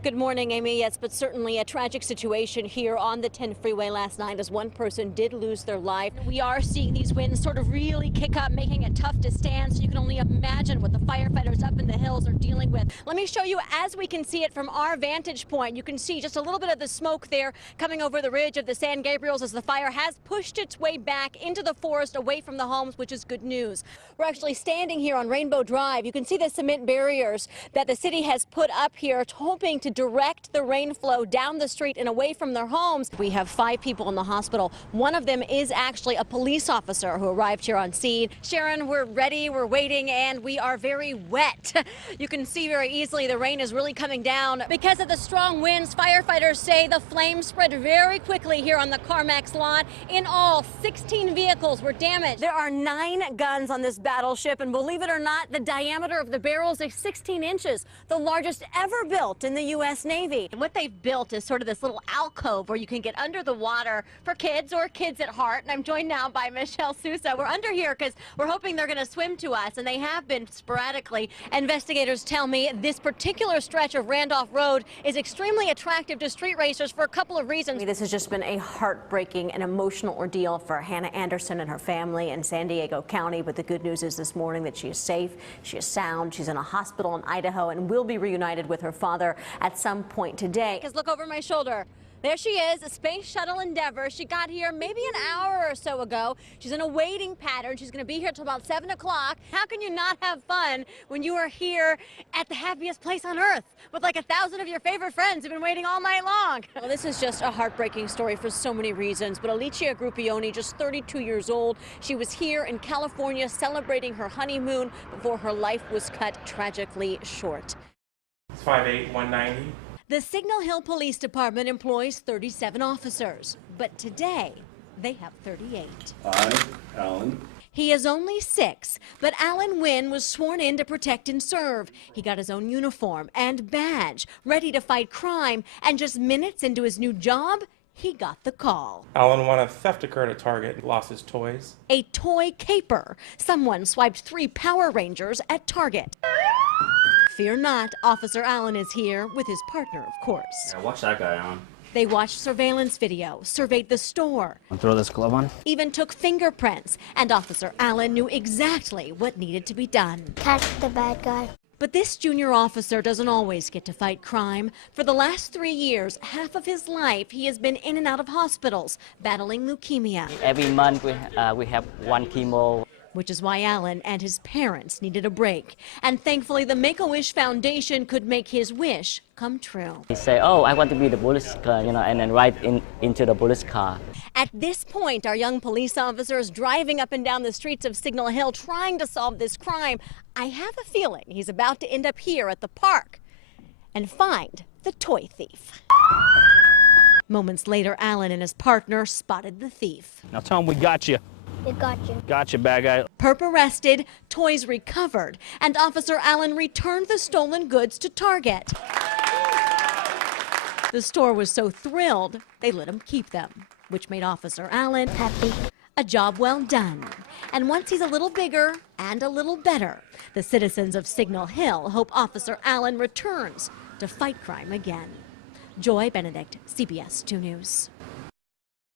Good morning, Amy. Yes, but certainly a tragic situation here on the 10 freeway last night as one person did lose their life. We are seeing these winds sort of really kick up, making it tough to stand. So you can only imagine what the firefighters up in the hills are dealing with. Let me show you as we can see it from our vantage point. You can see just a little bit of the smoke there coming over the ridge of the San Gabriels as the fire has pushed its way back into the forest away from the homes, which is good news. We're actually standing here on Rainbow Drive. You can see the cement barriers that the city has put up here, hoping to direct the rain flow down the street and away from their homes. We have 5 people in the hospital. One of them is actually a police officer who arrived here on scene. Sharon, we're ready, we're waiting, and we are very wet. You can see very easily the rain is really coming down. Because of the strong winds, firefighters say the flames spread very quickly here on the CarMax lot. In all, 16 vehicles were damaged. There are 9 guns on this battleship, and believe it or not, the diameter of the barrels is 16 inches, the largest ever built in the U.S. Navy. And what they've built is sort of this little alcove where you can get under the water for kids or kids at heart. And I'm joined now by Michelle Sousa. We're under here because we're hoping they're going to swim to us, and they have been sporadically. Investigators tell me this particular stretch of Randolph Road is extremely attractive to street racers for a couple of reasons. This has just been a heartbreaking and emotional ordeal for Hannah Anderson and her family in San Diego County. But the good news is this morning that she is safe, she is sound, she's in a hospital in Idaho, and will be reunited with her father at some point today. Because look over my shoulder. There she is, a Space Shuttle Endeavour. She got here maybe an hour or so ago. She's in a waiting pattern. She's going to be here till about 7 o'clock. How can you not have fun when you are here at the happiest place on Earth with like 1,000 of your favorite friends who've been waiting all night long? Well, this is just a heartbreaking story for so many reasons, but Alicia Gruppioni, just 32 years old, she was here in California celebrating her honeymoon before her life was cut tragically short. It's 5'8", 190. The Signal Hill Police Department employs 37 officers, but today they have 38. I, Alan. He is only 6, but Alan Wynn was sworn in to protect and serve. He got his own uniform and badge, ready to fight crime, and just minutes into his new job, he got the call. Alan, when a theft occurred at Target, lost his toys. A toy caper. Someone swiped 3 Power Rangers at Target. Fear not, Officer Allen is here with his partner, of course. Yeah, watch that guy, Alan. They watched surveillance video, surveyed the store. I'll throw this glove on. Even took fingerprints, and Officer Allen knew exactly what needed to be done. Catch the bad guy. But this junior officer doesn't always get to fight crime. For the last 3 years, half of his life, he has been in and out of hospitals, battling leukemia. Every month we have 1 chemo. Which is why Alan and his parents needed a break. And thankfully, the Make-A-Wish Foundation could make his wish come true. He say, oh, I want to be the police car, and then ride into the police car. At this point, our young police officers driving up and down the streets of Signal Hill trying to solve this crime. I have a feeling he's about to end up here at the park and find the toy thief. Moments later, Alan and his partner spotted the thief. Now tell him we got you. It got you. Got you, bad guy. Perp arrested, toys recovered, and Officer Allen returned the stolen goods to Target. The store was so thrilled, they let him keep them, which made Officer Allen Happy. a job well done. And once he's a little bigger and a little better, the citizens of Signal Hill hope Officer Allen returns to fight crime again. Joy Benedict, CBS 2 News.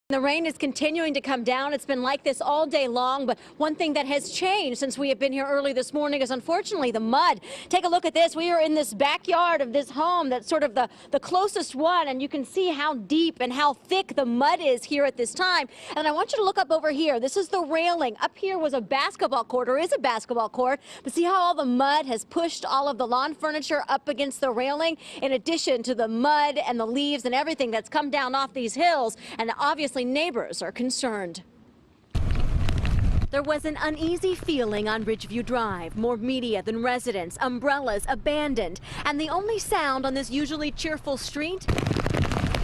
The rain is continuing to come down. It's been like this all day long, but one thing that has changed since we have been here early this morning is unfortunately the mud. Take a look at this. We are in this backyard of this home that's sort of the closest one, and you can see how deep and how thick the mud is here at this time. And I want you to look up over here. This is the railing. Up here was a basketball court, or is a basketball court, but see how all the mud has pushed all of the lawn furniture up against the railing, in addition to the mud and the leaves and everything that's come down off these hills, and obviously neighbors are concerned. There was an uneasy feeling on Ridgeview Drive. More media than residents, umbrellas abandoned, and the only sound on this usually cheerful street,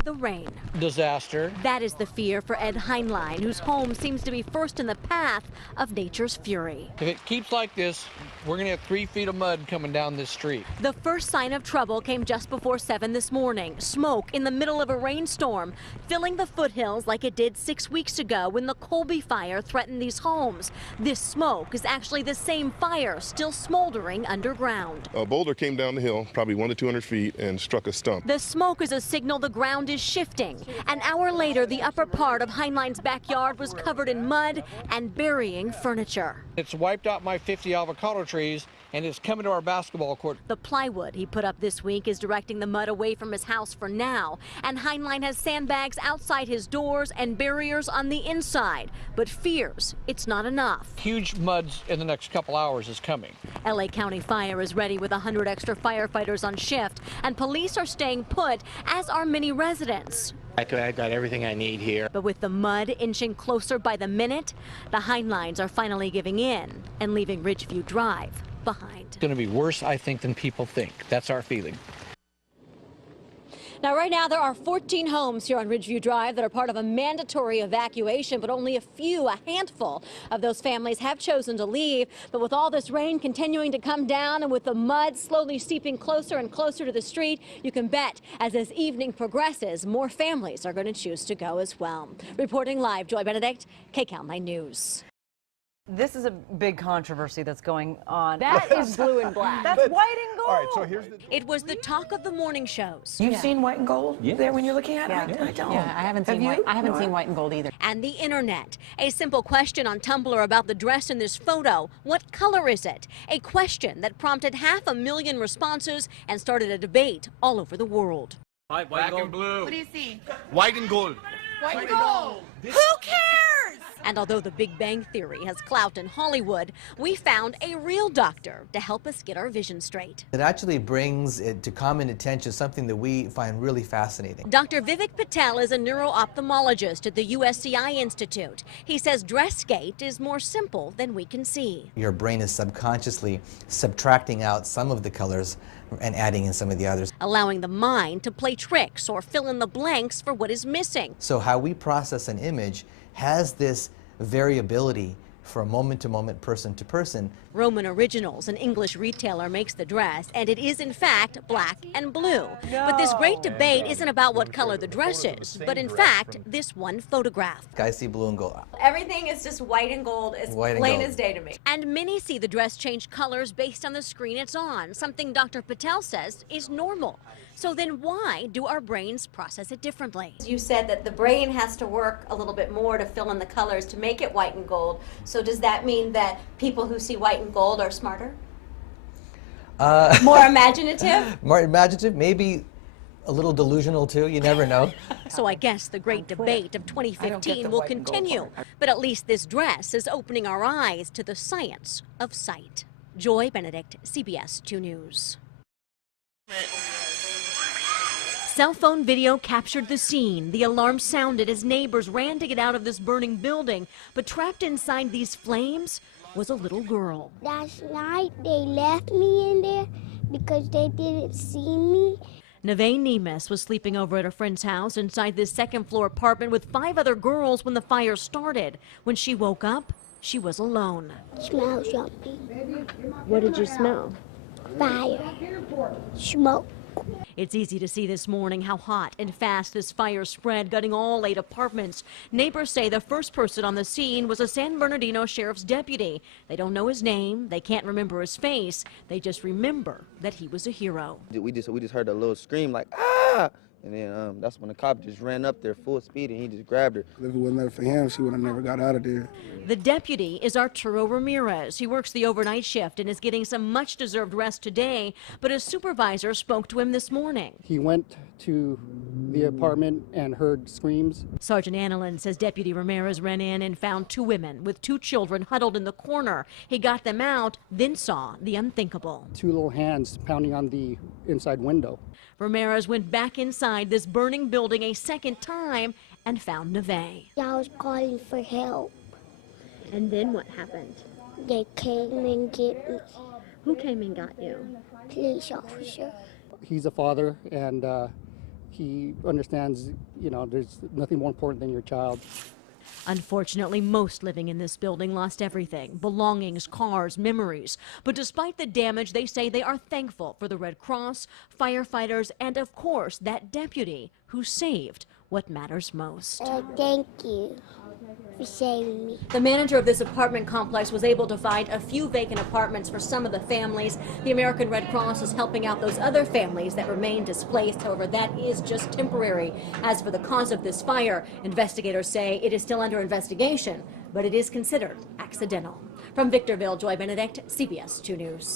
the rain. Disaster. That is the fear for Ed Heinlein, whose home seems to be first in the path of nature's fury. If it keeps like this, we're going to have 3 feet of mud coming down this street. The first sign of trouble came just before 7 this morning. Smoke in the middle of a rainstorm, filling the foothills like it did 6 weeks ago when the Colby fire threatened these homes. This smoke is actually the same fire still smoldering underground. A boulder came down the hill, probably 100 to 200 feet, and struck a stump. The smoke is a signal the ground is shifting. An hour later, the upper part of Heinlein's backyard was covered in mud and burying furniture. It's wiped out my 50 avocado trees, and it's coming to our basketball court. The plywood he put up this week is directing the mud away from his house for now. And Heinlein has sandbags outside his doors and barriers on the inside, but fears it's not enough. Huge muds in the next couple hours is coming. LA County Fire is ready with 100 extra firefighters on shift, and police are staying put, as are many residents. I got everything I need here. But with the mud inching closer by the minute, the Heinleins are finally giving in and leaving Ridgeview Drive behind. It's going to be worse, I think, than people think. That's our feeling. Now, right now, there are 14 homes here on Ridgeview Drive that are part of a mandatory evacuation, but only a handful of those families have chosen to leave. But with all this rain continuing to come down and with the mud slowly seeping closer and closer to the street, you can bet as this evening progresses, more families are going to choose to go as well. Reporting live, Joy Benedict, KCAL 9 News. This is a big controversy that's going on. That is blue and black. That's white and gold. All right, so here's the... It was the talk of the morning shows. You've seen white and gold there when you're looking at it? I don't. Yeah, I haven't seen white. I haven't seen white and gold either. And the internet. A simple question on Tumblr about the dress in this photo. What color is it? A question that prompted 500,000 responses and started a debate all over the world. White and blue. What do you see? White and gold. White and gold. Who cares? And although the Big Bang Theory has clout in Hollywood, we found a real doctor to help us get our vision straight. It actually brings it to common attention something that we find really fascinating. Dr. Vivek Patel is a neuro-ophthalmologist at the USCI Institute. He says dress gait is more simple than we can see. Your brain is subconsciously subtracting out some of the colors and adding in some of the others, allowing the mind to play tricks or fill in the blanks for what is missing. So how we process an image has this variability from moment to moment, person to person. Roman Originals, an English retailer, makes the dress, and it is in fact black and blue. But this great debate isn't about what color the dress is, but in fact this one photograph. I see blue and gold. Everything is just white and gold. It's plain as day to me. And many see the dress change colors based on the screen it's on, something Dr. Patel says is normal. So then why do our brains process it differently? You said that the brain has to work a little bit more to fill in the colors to make it white and gold. So does that mean that people who see white and gold are smarter? More imaginative? More imaginative, maybe a little delusional too, you never know. So I guess the great debate of 2015 will continue. But at least this dress is opening our eyes to the science of sight. Joy Benedict, CBS 2 News. Cell phone video captured the scene. The alarm sounded as neighbors ran to get out of this burning building, but trapped inside these flames was a little girl. Last night they left me in there because they didn't see me. Neve Nemes was sleeping over at a friend's house inside this second-floor apartment with 5 other girls when the fire started. When she woke up, she was alone. Smells something. What did you smell? Fire. Smoke. It's easy to see this morning how hot and fast this fire spread, gutting all 8 apartments. Neighbors say the first person on the scene was a San Bernardino sheriff's deputy. They don't know his name, they can't remember his face, they just remember that he was a hero. We just heard a little scream like, ah! And then that's when the cop just ran up there full speed and he just grabbed her. If it wasn't for him, she would have never got out of there. The deputy is Arturo Ramirez. He works the overnight shift and is getting some much-deserved rest today, but his supervisor spoke to him this morning. He went to the apartment and heard screams. Sergeant Annalyn says Deputy Ramirez ran in and found 2 women with 2 children huddled in the corner. He got them out, then saw the unthinkable. 2 little hands pounding on the inside window. Ramirez went back inside this burning building a second time and found Neve. I was calling for help. And then what happened? They came and get me. Who came and got you? Police officer. He's a father, and he understands, you know, there's nothing more important than your child. Unfortunately, most living in this building lost everything, belongings, cars, memories. But despite the damage, they say they are thankful for the Red Cross, firefighters, and of course, that deputy who saved what matters most. Thank you for saving me. The manager of this apartment complex was able to find a few vacant apartments for some of the families. The American Red Cross is helping out those other families that remain displaced. However, that is just temporary. As for the cause of this fire, investigators say it is still under investigation, but it is considered accidental. From Victorville, Joy Benedict, CBS 2 News.